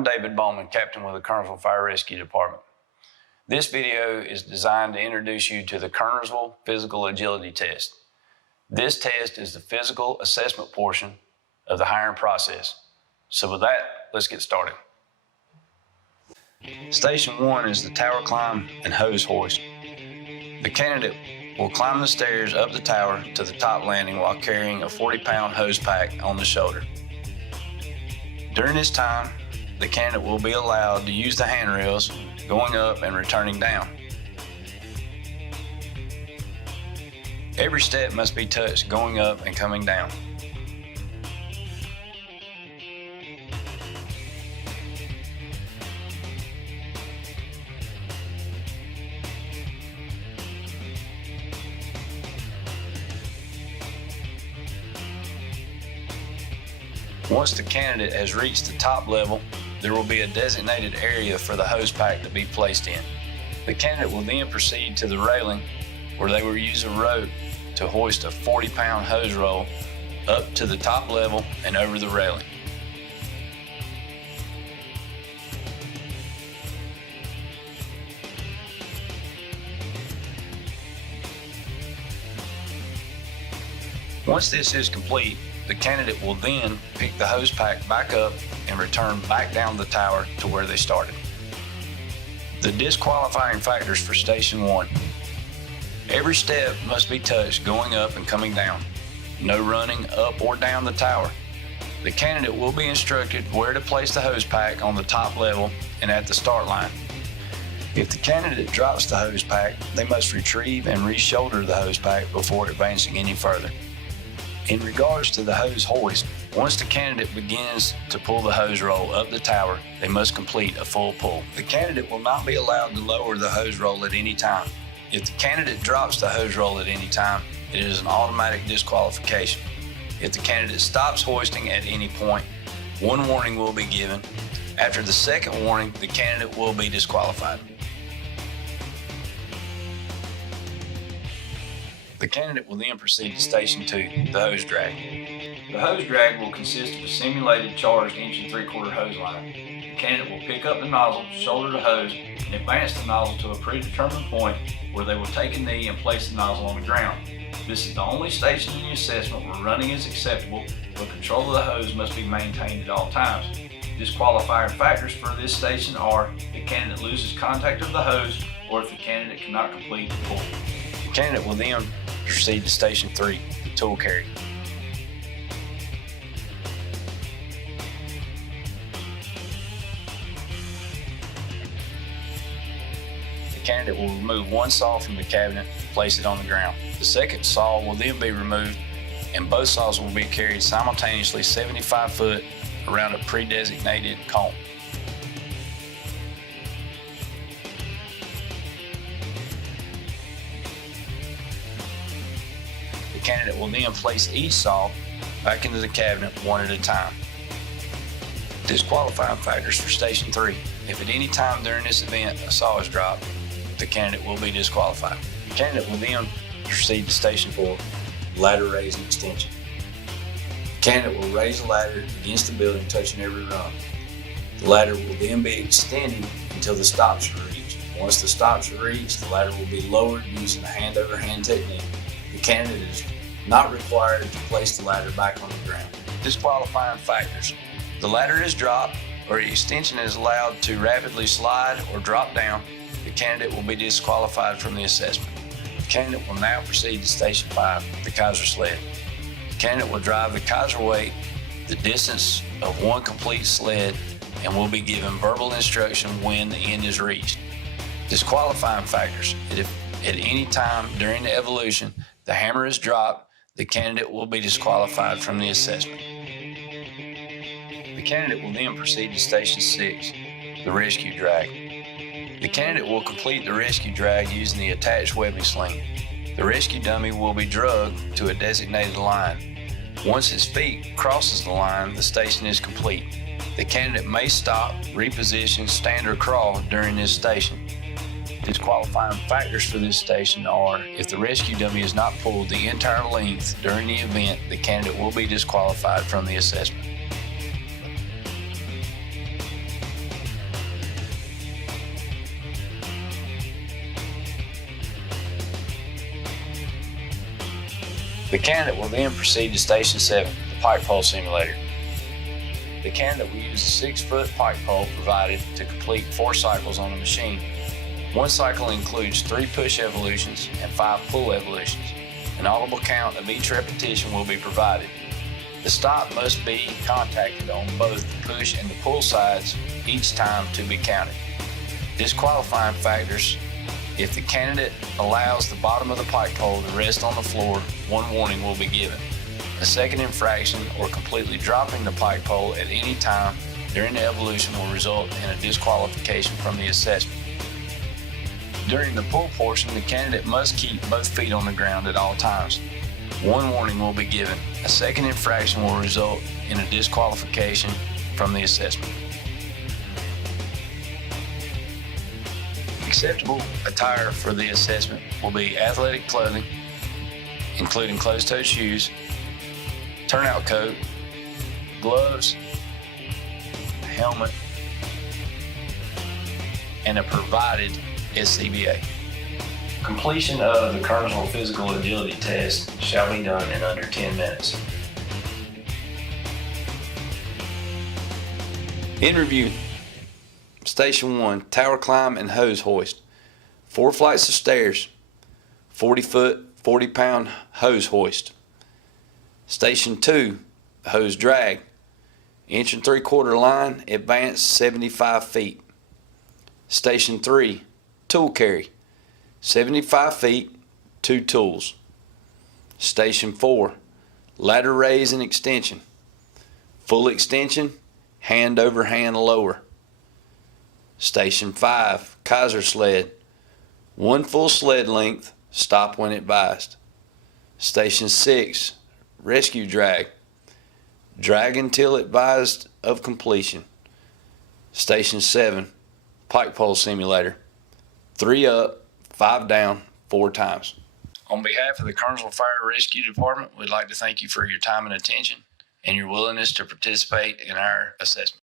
I'm David Bowman, Captain with the Kernersville Fire Rescue Department. This video is designed to introduce you to the Kernersville Physical Agility Test. This test is the physical assessment portion of the hiring process. So with that, let's get started. Station 1 is the tower climb and hose hoist. The candidate will climb the stairs up the tower to the top landing while carrying a 40-pound hose pack on the shoulder. During this time, the candidate will be allowed to use the handrails going up and returning down. Every step must be touched going up and coming down. Once the candidate has reached the top level, there will be a designated area for the hose pack to be placed in. The candidate will then proceed to the railing where they will use a rope to hoist a 40-pound hose roll up to the top level and over the railing. Once this is complete, the candidate will then pick the hose pack back up and return back down the tower to where they started. The disqualifying factors for Station 1. Every step must be touched going up and coming down. No running up or down the tower. The candidate will be instructed where to place the hose pack on the top level and at the start line. If the candidate drops the hose pack, they must retrieve and re-shoulder the hose pack before advancing any further. In regards to the hose hoist, once the candidate begins to pull the hose roll up the tower, they must complete a full pull. The candidate will not be allowed to lower the hose roll at any time. If the candidate drops the hose roll at any time, it is an automatic disqualification. If the candidate stops hoisting at any point, one warning will be given. After the second warning, the candidate will be disqualified. The candidate will then proceed to Station 2, the hose drag. The hose drag will consist of a simulated charged 1 3/4 hose line. The candidate will pick up the nozzle, shoulder the hose, and advance the nozzle to a predetermined point where they will take a knee and place the nozzle on the ground. This is the only station in the assessment where running is acceptable, but control of the hose must be maintained at all times. Disqualifying factors for this station are if the candidate loses contact of the hose or if the candidate cannot complete the pull. The candidate will then proceed to Station 3, the tool carry. The candidate will remove one saw from the cabinet and place it on the ground. The second saw will then be removed and both saws will be carried simultaneously 75 foot around a pre-designated cone. The candidate will then place each saw back into the cabinet one at a time. Disqualifying factors for Station 3. If at any time during this event a saw is dropped, the candidate will be disqualified. The candidate will then proceed to Station 4, ladder raise and extension. The candidate will raise the ladder against the building, touching every rung. The ladder will then be extended until the stops are reached. Once the stops are reached, the ladder will be lowered using a hand-over-hand technique. The candidate is not required to place the ladder back on the ground. Disqualifying factors. The ladder is dropped or the extension is allowed to rapidly slide or drop down, the candidate will be disqualified from the assessment. The candidate will now proceed to Station 5, the Kaiser sled. The candidate will drive the Kaiser weight the distance of one complete sled and will be given verbal instruction when the end is reached. Disqualifying factors. If at any time during the evolution the hammer is dropped, the candidate will be disqualified from the assessment. The candidate will then proceed to Station 6, the rescue drag. The candidate will complete the rescue drag using the attached webbing sling. The rescue dummy will be drugged to a designated line. Once his feet crosses the line, the station is complete. The candidate may stop, reposition, stand, or crawl during this station. Disqualifying factors for this station are if the rescue dummy is not pulled the entire length during the event, the candidate will be disqualified from the assessment. The candidate will then proceed to Station 7, the pike pole simulator. The candidate will use a 6-foot pike pole provided to complete 4 cycles on the machine. One cycle includes 3 push evolutions and 5 pull evolutions. An audible count of each repetition will be provided. The stop must be contacted on both the push and the pull sides each time to be counted. Disqualifying factors: if the candidate allows the bottom of the pike pole to rest on the floor, 1 warning will be given. A second infraction or completely dropping the pike pole at any time during the evolution will result in a disqualification from the assessment. During the pull portion, the candidate must keep both feet on the ground at all times. 1 warning will be given. A second infraction will result in a disqualification from the assessment. Acceptable attire for the assessment will be athletic clothing, including closed-toed shoes, turnout coat, gloves, a helmet, and a provided SCBA. Completion of the Kernersville physical agility test shall be done in under 10 minutes. In review: Station 1, tower climb and hose hoist. 4 flights of stairs, 40-foot, 40-pound hose hoist. Station 2, hose drag. 1 3/4 line, advance 75 feet. Station 3, tool carry. 75 feet, 2 tools. Station 4, ladder raise and extension. Full extension, hand over hand lower. Station 5, Kaiser sled. 1 full sled length, stop when advised. Station 6, rescue drag. Drag until advised of completion. Station 7, pike pole simulator. 3 up, 5 down, 4 times. On behalf of the Kernersville Fire Rescue Department, we'd like to thank you for your time and attention and your willingness to participate in our assessment.